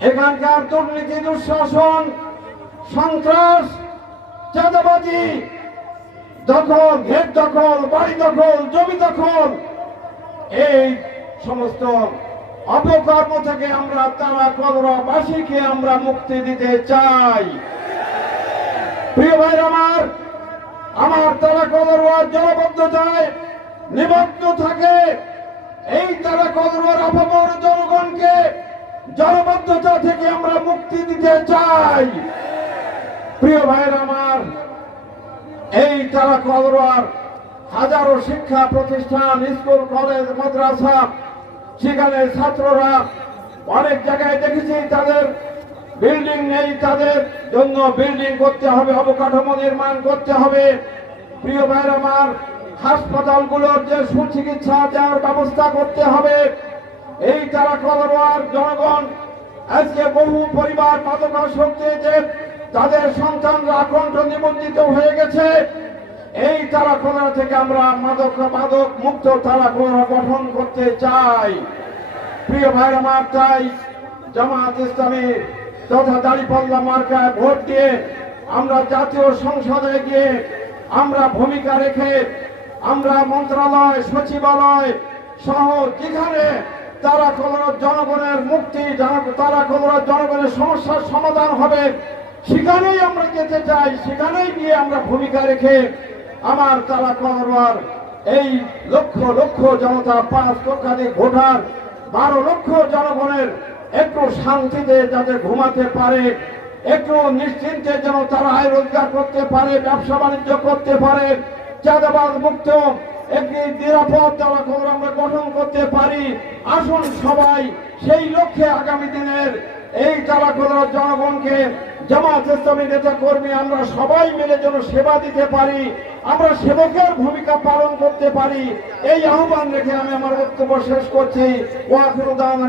এখানকার দুর্নীতি, দুঃশাসন, সন্ত্রাস, চাঁদাবাজি, দখল, ঘের দখল, বাড়ি দখল, জমি দখল, এই সমস্ত অপকর্ম থেকে আমরা তারা কদরাবাসীকে আমরা মুক্তি দিতে চাই। প্রিয় ভাইরা আমার তারা কদরওয়ার জলবদ্ধতায় নিমগ্ন থাকে। এই তারা কদরওয়ার অপকর্ম জনগণকে জলবদ্ধতা থেকে আমরা মুক্তি দিতে চাই। প্রিয় ভাইরা এই তারা কদরওয়ার হাজারো শিক্ষা প্রতিষ্ঠান, স্কুল, কলেজ, মাদ্রাসা, সেখানে ছাত্ররা অনেক জায়গায় দেখেছি তাদের বিল্ডিং নেই, তাদের জন্য বিল্ডিং করতে হবে, অবকাঠামো নির্মাণ করতে হবে। প্রিয় ভাইরা হাসপাতালগুলোর যে সুচিকিৎসা দেওয়ার ব্যবস্থা করতে হবে। এই তারা কদরওয়ার জনগণ আজকে বহু পরিবার মাদকাসক্তিতে তাদের সন্তানরা আকণ্ঠ নিমজ্জিত হয়ে গেছে। এই তারা কদরা থেকে আমরা মাদক মুক্ত তারা কদরা গঠন করতে চাই। প্রিয় ভাইরা তাই জামাত ইসলামী তথা দাঁড়িপাল্লা মার্কায় ভোট দিয়ে আমরা জাতীয় সংসদে গিয়ে আমরা ভূমিকা রেখে আমরা মন্ত্রণালয়, সচিবালয় সহ যেখানে তারা কদরা জনগণের মুক্তি, তারা কদরা জনগণের সমস্যার সমাধান হবে সেখানেই আমরা যেতে চাই। সেখানেই গিয়ে আমরা ভূমিকা রেখে আমার তারা কদরার এই লক্ষ লক্ষ জনতা, 5 লক্ষাধিক ভোটার, 12 লক্ষ জনগণের একটু শান্তিতে যাতে ঘুমাতে পারে, একটু নিশ্চিন্তে যেন তারা আয় রোজগার করতে পারে, ব্যবসা বাণিজ্য করতে পারে, চাঁদাবাজ মুক্ত একটি নিরাপদ তারা কদর আমরা গঠন করতে পারি। আসুন সবাই সেই লক্ষ্যে আগামী দিনের এই তারা কদর জনগণকে জামাত ইসলামী নেতা কর্মী আমরা সবাই মিলে যেন সেবা দিতে পারি, আমরা সেবকের ভূমিকা পালন করতে পারি, এই আহ্বান রেখে আমি আমার বক্তব্য শেষ করছি। ওয়া আখিরু দাওয়ানা